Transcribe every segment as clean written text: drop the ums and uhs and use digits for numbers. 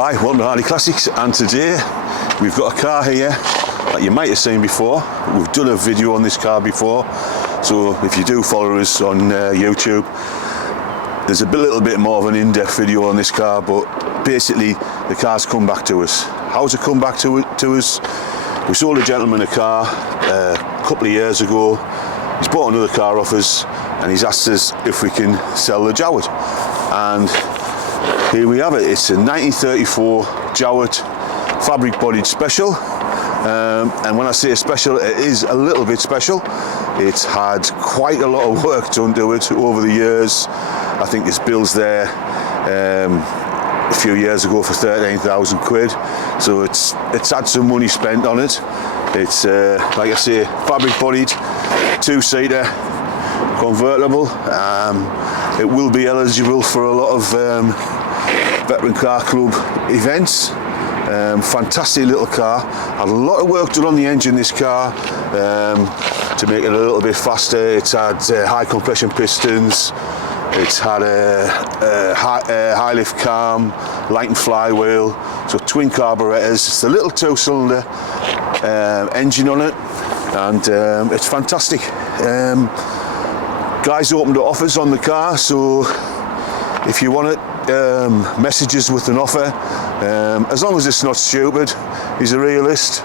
Hi, welcome to Harley Classics, and today we've got a car here that you might have seen before. We've done a video on this car before, so if you do follow us on YouTube, there's a little bit more of an in-depth video on this car, but basically the car's come back to us. How's it come back to us? We sold a gentleman a car a couple of years ago. He's bought another car off us and he's asked us if we can sell the Jowett, and here we have it. It's a 1934 Jowett fabric bodied special, and when I say special, it is a little bit special. It's had quite a lot of work done to it over the years. I think this bill's there a few years ago for 13,000 quid, so it's had some money spent on it. It's like I say, fabric bodied, two-seater, convertible. It will be eligible for a lot of Veteran Car Club events. Fantastic little car. Had a lot of work done on the engine, this car, to make it a little bit faster. It's had high compression pistons. It's had a high lift cam, light and flywheel, so twin carburetors. It's a little two-cylinder engine on it, and it's fantastic. Guys opened the offers on the car, so if you want it, messages with an offer, as long as it's not stupid. He's a realist.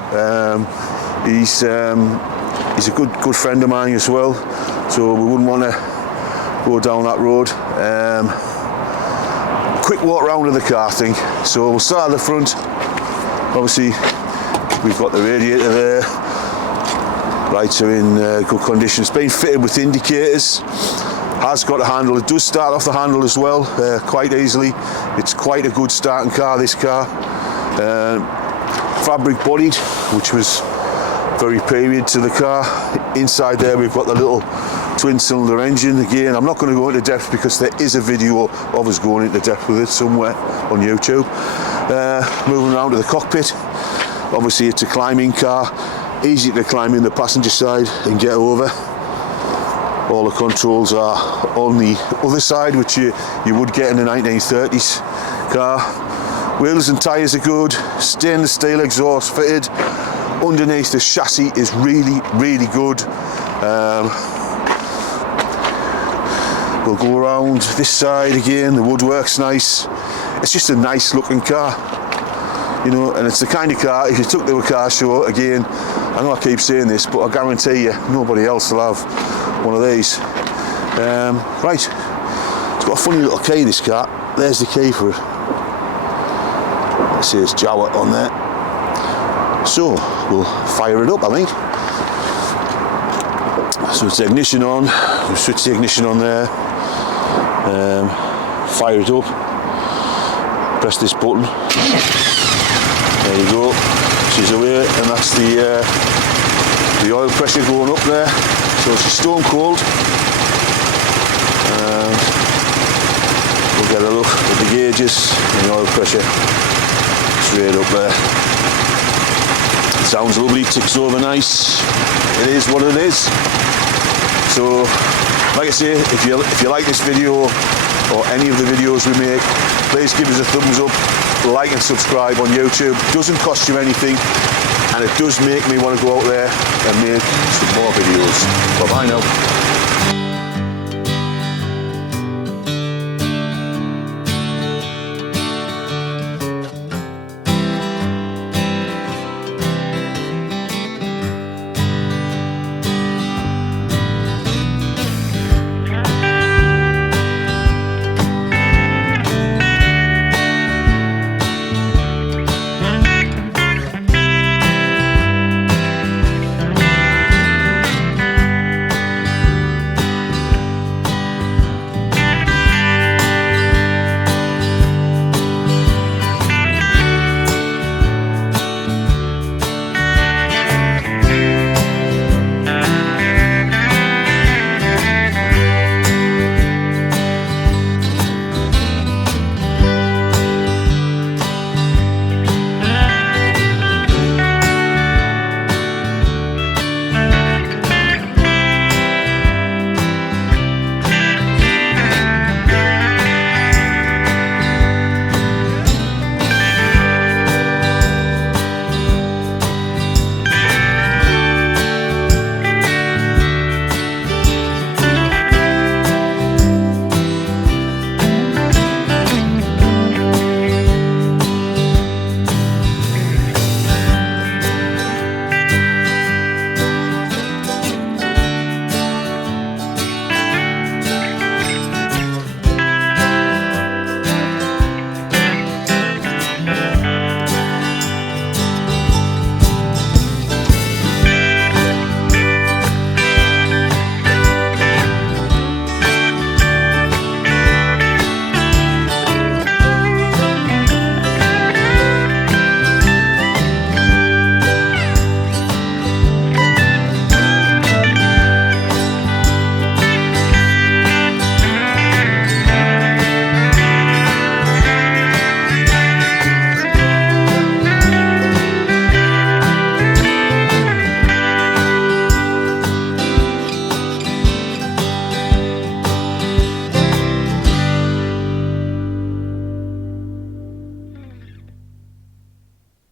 He's a good friend of mine as well, so we wouldn't want to go down that road. Quick walk round of the car thing. So we'll start at the front. Obviously we've got the radiator there. Lights are in good condition. It's been fitted with indicators. Has got a handle. It does start off the handle as well, quite easily. It's quite a good starting car, this car. Fabric bodied, which was very period to the car. Inside there we've got the little twin cylinder engine. Again, I'm not going to go into depth because there is a video of us going into depth with it somewhere on YouTube. Moving around to the cockpit. Obviously it's a climbing car, easy to climb in the passenger side and get over. All the controls are on the other side, which you would get in a 1930s car. Wheels and tyres are good. Stainless steel exhaust fitted. Underneath, the chassis is really good. We'll go around this side again. The woodwork's nice. It's just a nice looking car, you know, and it's the kind of car, if you took to a car show, again, I know I keep saying this, but I guarantee you nobody else will have one of these. Right, it's got a funny little key, this car. There's the key for it. It says Jowett on there. So we'll fire it up, I think. So it's the ignition on. We'll switch the ignition on there. Fire it up. Press this button. There you go. She's away, and that's the oil pressure going up there. So it's stone cold. We'll get a look at the gauges and the oil pressure straight up there. It sounds lovely, ticks over nice. It is what it is. So, like I say, if you like this video or any of the videos we make, please give us a thumbs up, like and subscribe on YouTube. It doesn't cost you anything, and it does make me want to go out there and make some more videos. Bye bye now.